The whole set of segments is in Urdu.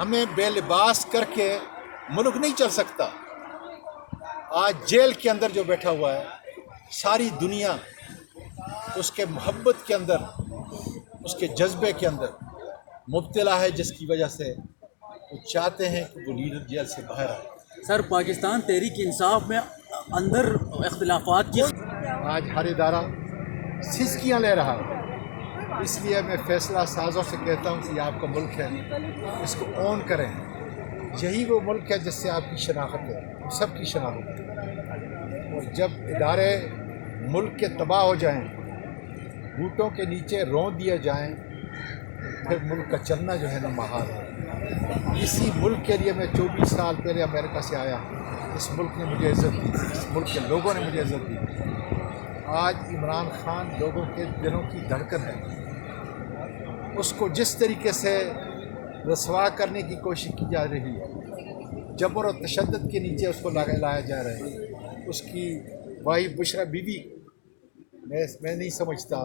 ہمیں بے لباس کر کے ملک نہیں چل سکتا۔ آج جیل کے اندر جو بیٹھا ہوا ہے، ساری دنیا اس کے محبت کے اندر، اس کے جذبے کے اندر مبتلا ہے، جس کی وجہ سے وہ چاہتے ہیں کہ وہ لیڈر جیل سے باہر آئے۔ سر، پاکستان تحریک انصاف میں اندر اختلافات کی آج ہر ادارہ سسکیاں لے رہا ہے، اس لیے میں فیصلہ سازوں سے کہتا ہوں کہ یہ آپ کا ملک ہے، اس کو اون کریں۔ یہی وہ ملک ہے جس سے آپ کی شناخت ہے، سب کی شناخت ہے۔ اور جب ادارے ملک کے تباہ ہو جائیں، بوٹوں کے نیچے رون دیے جائیں، پھر ملک کا چلنا جو ہے نا محال ہے۔ اسی ملک کے لیے میں 24 سال پہلے امریکہ سے آیا، اس ملک نے مجھے عزت دی، اس ملک کے لوگوں نے مجھے عزت دی۔ آج عمران خان لوگوں کے دلوں کی دھڑکن ہے، اس کو جس طریقے سے رسوا کرنے کی کوشش کی جا رہی ہے، جبر و تشدد کے نیچے اس کو لایا جا رہا ہے، اس کی بھائی بشرا بی بی، میں نہیں سمجھتا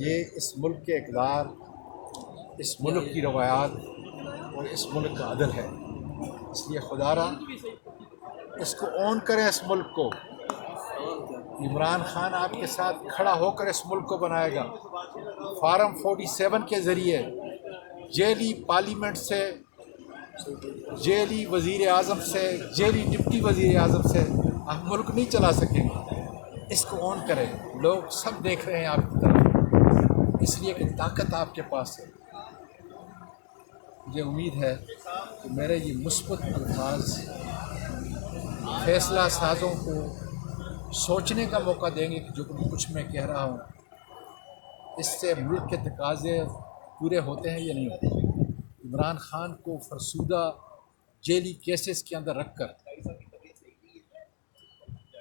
یہ اس ملک کے اقدار، اس ملک کی روایات اور اس ملک کا عدل ہے۔ اس لیے خدا را اس کو اون کریں، اس ملک کو۔ عمران خان آپ کے ساتھ کھڑا ہو کر اس ملک کو بنائے گا۔ فارم 47 کے ذریعے جیلی پارلیمنٹ سے، جیلی وزیر اعظم سے، جیلی ڈپٹی وزیر اعظم سے آپ ملک نہیں چلا سکیں گے۔ اس کو اون کریں، لوگ سب دیکھ رہے ہیں آپ کی طرف، اس لیے کہ طاقت آپ کے پاس ہے۔ مجھے امید ہے کہ میرے یہ مثبت الفاظ فیصلہ سازوں کو سوچنے کا موقع دیں گے کہ جو کچھ میں کہہ رہا ہوں، اس سے ملک کے تقاضے پورے ہوتے ہیں یا نہیں ہوتے۔ عمران خان کو فرسودہ جیلی کیسز کے اندر رکھ کر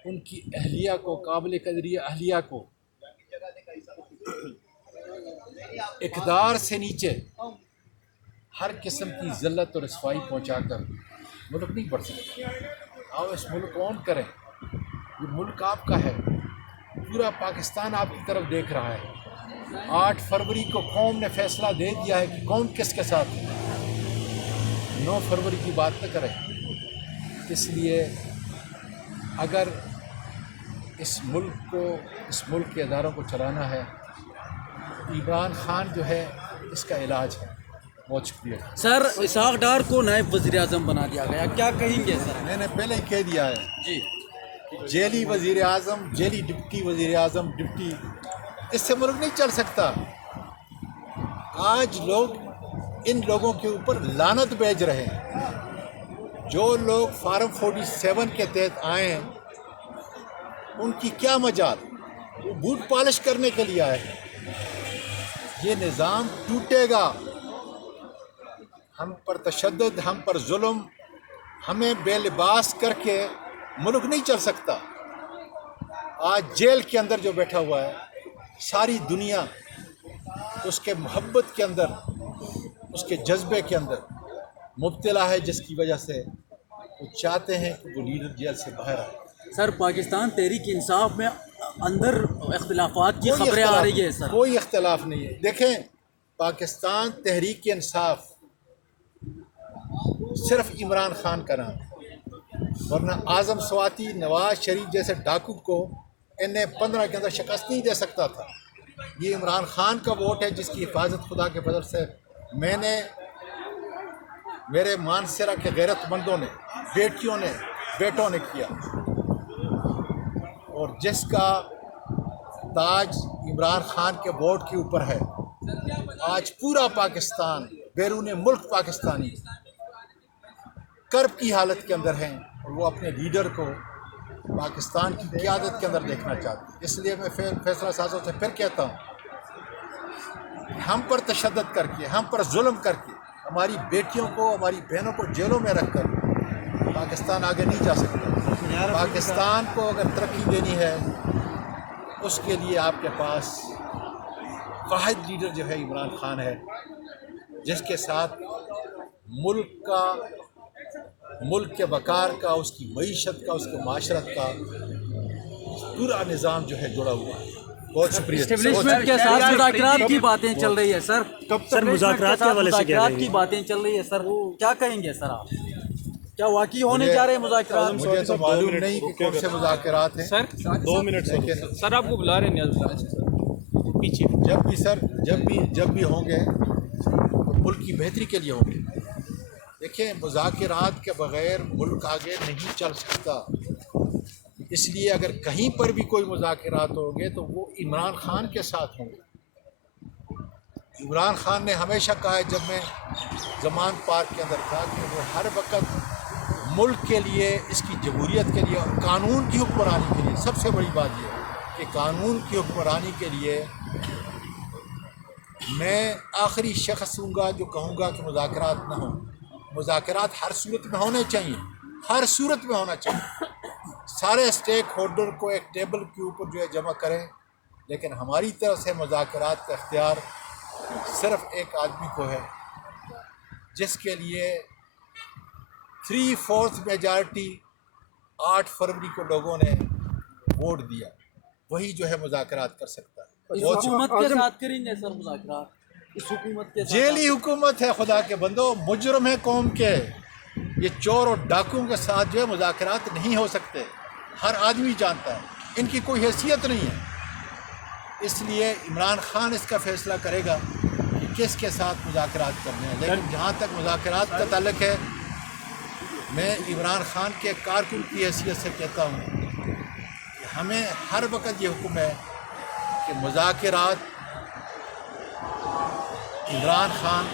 ان کی اہلیہ کو، قابل قدری اہلیہ کو اقدار سے نیچے ہر قسم کی ذلت اور رسوائی پہنچا کر ملک نہیں بڑھ سکتا۔ آؤ اس ملک کو اون کریں، یہ ملک آپ کا ہے، پورا پاکستان آپ کی طرف دیکھ رہا ہے۔ 8 فروری کو قوم نے فیصلہ دے دیا ہے کہ کون کس کے ساتھ ہے۔ 9 فروری کی بات نہ کریں۔ اس لیے اگر اس ملک کو، اس ملک کے اداروں کو چلانا ہے، عمران خان جو ہے اس کا علاج ہے۔ بہت شکریہ سر، اسحاق ڈار کو نائب وزیر اعظم بنا دیا گیا، کیا کہیں گے سر؟ میں نے پہلے ہی کہہ دیا ہے جی، جیلی وزیر اعظم، جیلی ڈپٹی وزیر اعظم، ڈپٹی، اس سے ملک نہیں چل سکتا۔ آج لوگ ان لوگوں کے اوپر لعنت بھیج رہے ہیں۔ جو لوگ فارم 47 کے تحت آئے ہیں، ان کی کیا مجال؟ وہ بوٹ پالش کرنے کے لیے آئے ہیں۔ یہ نظام ٹوٹے گا۔ ہم پر تشدد، ہم پر ظلم، ہمیں بے لباس کر کے ملک نہیں چل سکتا۔ آج جیل کے اندر جو بیٹھا ہوا ہے، ساری دنیا اس کے محبت کے اندر، اس کے جذبے کے اندر مبتلا ہے، جس کی وجہ سے وہ چاہتے ہیں کہ وہ لیڈر جیل سے باہر آئے۔ سر، پاکستان تحریک انصاف میں اندر اختلافات کی خبریں آ رہی ہیں سر۔ کوئی اختلاف نہیں ہے۔ دیکھیں، پاکستان تحریک انصاف صرف عمران خان کا نام ہے، ورنہ اعظم سواتی، نواز شریف جیسے ڈاکو کو NA-15 کے اندر شکست نہیں دے سکتا تھا۔ یہ عمران خان کا ووٹ ہے، جس کی حفاظت خدا کے فضل سے میں نے، میرے مانسرہ کے غیرت مندوں نے، بیٹیوں نے، بیٹوں نے کیا، اور جس کا تاج عمران خان کے ووٹ کے اوپر ہے۔ آج پورا پاکستان، بیرون ملک پاکستانی کرب کی حالت کے اندر ہیں، اور وہ اپنے لیڈر کو پاکستان کی قیادت کے اندر دیکھنا چاہتے ہیں۔ اس لیے میں فیصلہ سازوں سے پھر کہتا ہوں، ہم پر تشدد کر کے، ہم پر ظلم کر کے، ہماری بیٹیوں کو، ہماری بہنوں کو جیلوں میں رکھ کر پاکستان آگے نہیں جا سکتا۔ پاکستان کو اگر ترقی دینی ہے، اس کے لیے آپ کے پاس واحد لیڈر جو ہے عمران خان ہے، جس کے ساتھ ملک کے وقار کا، اس کی معیشت کا، اس کے معاشرت کا پورا نظام جو ہے جڑا ہوا ہے۔ بہت شکریہ. اسٹیبلشمنٹ کے ساتھ مذاکرات کی باتیں چل رہی ہے سر. سر مذاکرات کے حوالے سے کیا مذاکرات کہیں کی گے؟ باتیں چل رہی ہے سر, کیا کہیں گے سر آپ؟ کیا واقعی ہونے جا رہے ہیں مذاکرات؟ مجھے تو معلوم نہیں کہ کون سے مذاکرات ہیں. سر 2 منٹ لیکن سر آپ کو بلا رہے ہیں نیاز پیچھے. جب بھی سر جب بھی ہوں گے تو ملک کی بہتری کے لیے ہوں گے. دیکھیں مذاکرات کے بغیر ملک آگے نہیں چل سکتا. اس لیے اگر کہیں پر بھی کوئی مذاکرات ہوں گے تو وہ عمران خان کے ساتھ ہوں گے. عمران خان نے ہمیشہ کہا ہے, جب میں زمان پارک کے اندر تھا, کہ وہ ہر وقت ملک کے لیے, اس کی جمہوریت کے لیے اور قانون کی حکمرانی کے لیے, سب سے بڑی بات یہ ہے کہ قانون کی حکمرانی کے لیے میں آخری شخص ہوں گا جو کہوں گا کہ مذاکرات نہ ہوں. مذاکرات ہر صورت میں ہونے چاہیے, ہر صورت میں ہونا چاہیے. سارے اسٹیک ہولڈر کو ایک ٹیبل کے اوپر جو ہے جمع کریں, لیکن ہماری طرف سے مذاکرات کا اختیار صرف ایک آدمی کو ہے, جس کے لیے 3/4 میجارٹی 8 فروری کو لوگوں نے ووٹ دیا, وہی جو ہے مذاکرات کر سکتا ہے. اس حکومت کے ساتھ کریں گے سر مذاکرات؟ اس حکومت کے ساتھ جیلی حکومت ہے, خدا کے بندو, مجرم ہے قوم کے. یہ چور اور ڈاکوؤں کے ساتھ جو ہے مذاکرات نہیں ہو سکتے, ہر آدمی جانتا ہے. ان کی کوئی حیثیت نہیں ہے. اس لیے عمران خان اس کا فیصلہ کرے گا کہ کس کے ساتھ مذاکرات کرنے ہیں. لیکن جہاں تک مذاکرات کا تعلق ہے, میں عمران خان کے کارکن کی حیثیت سے کہتا ہوں کہ ہمیں ہر وقت یہ حکم ہے کہ مذاکرات, عمران خان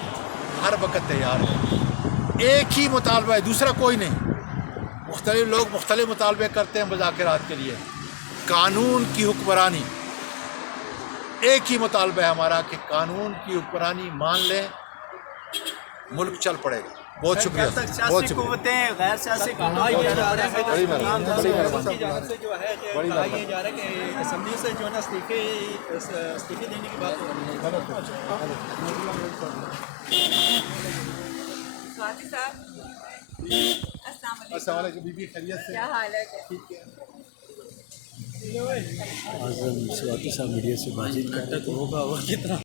ہر وقت تیار ہے. ایک ہی مطالبہ ہے, دوسرا کوئی نہیں. مختلف لوگ مختلف مطالبے کرتے ہیں مذاکرات کے لیے. قانون کی حکمرانی, ایک ہی مطالبہ ہے ہمارا کہ قانون کی حکمرانی مان لیں, ملک چل پڑے گا. بہت شکریہ, بہت شکریہ. قوتیں غیر سیاسی کہا یہ جا رہا ہے بڑی مہربانی. کی جانب سے جو ہے کہ کہا یہ جا رہا ہے کہ اسمبلی سے جو ہے نا استعفے دینے کی بات ہو رہی ہے. سواتی صاحب السلام علیکم. السلام علیکم بی بی, خیریت سے؟ کیا حالت ہے؟ ٹھیک ہے. اعظم سواتی صاحب میڈیا سے بات چیت کر رہے تھے. ہوگا اور کتنا